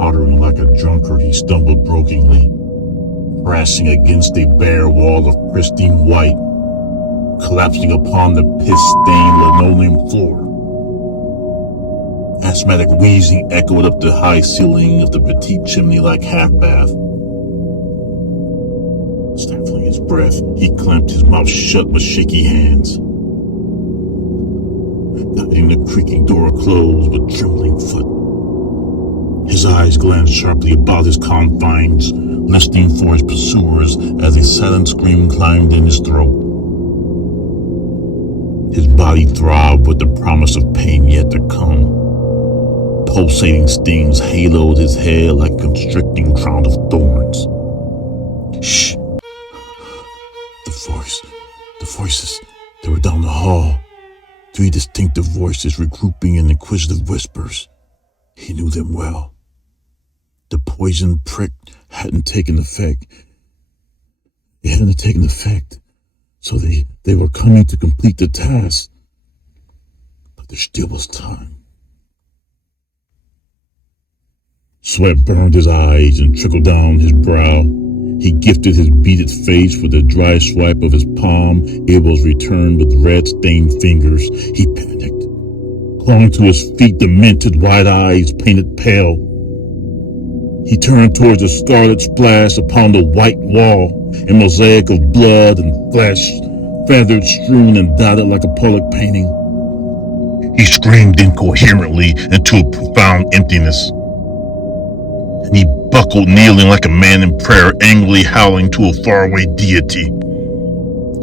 Tottering like a drunkard, he stumbled brokenly, crashing against a bare wall of pristine white, collapsing upon the piss-stained linoleum floor. Asthmatic wheezing echoed up the high ceiling of the petite chimney-like half-bath. Stifling his breath, he clamped his mouth shut with shaky hands, guiding the creaking door closed with trembling foot. His eyes glanced sharply about his confines, listening for his pursuers as a silent scream climbed in his throat. His body throbbed with the promise of pain yet to come. Pulsating stings haloed his head like a constricting crown of thorns. Shh! The voices, they were down the hall. 3 distinctive voices regrouping in inquisitive whispers. He knew them well. The poison prick hadn't taken effect. It hadn't taken effect, so they were coming to complete the task. But there still was time. Sweat burned his eyes and trickled down his brow. He gifted his beaded face with a dry swipe of his palm. It was returned with red-stained fingers. He panicked. Clung to his feet, demented white eyes painted pale. He turned towards the scarlet splash upon the white wall, a mosaic of blood and flesh, feathered, strewn, and dotted like a Pollock painting. He screamed incoherently into a profound emptiness. And he buckled, kneeling like a man in prayer, angrily howling to a faraway deity.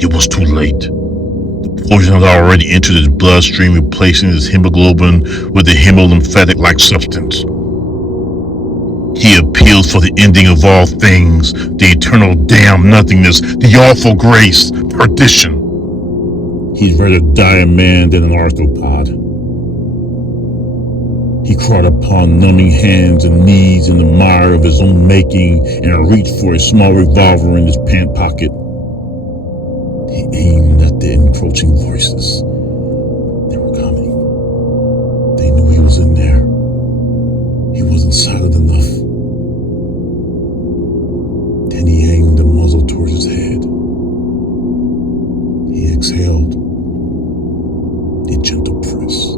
It was too late. The poison had already entered his bloodstream, replacing his hemoglobin with a hemolymphatic-like substance. He appealed for the ending of all things, the eternal damn nothingness, the awful grace, perdition. He'd rather die a man than an arthropod. He crawled upon numbing hands and knees in the mire of his own making and reached for a small revolver in his pant pocket. He aimed at the encroaching voices. They were coming. They knew he was in there. He wasn't silent enough. Then he aimed the muzzle towards his head. He exhaled. A gentle press.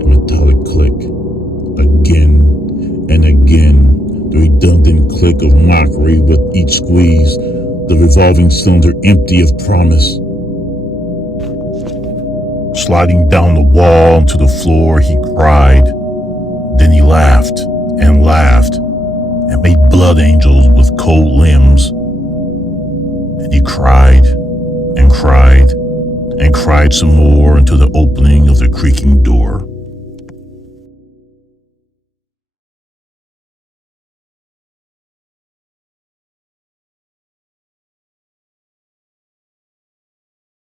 A metallic click. Again and again. The redundant click of mockery with each squeeze. The revolving cylinder empty of promise. Sliding down the wall onto the floor, he cried. Then he laughed and laughed and made blood angels with cold limbs. And he cried and cried and cried some more until the opening of the creaking door.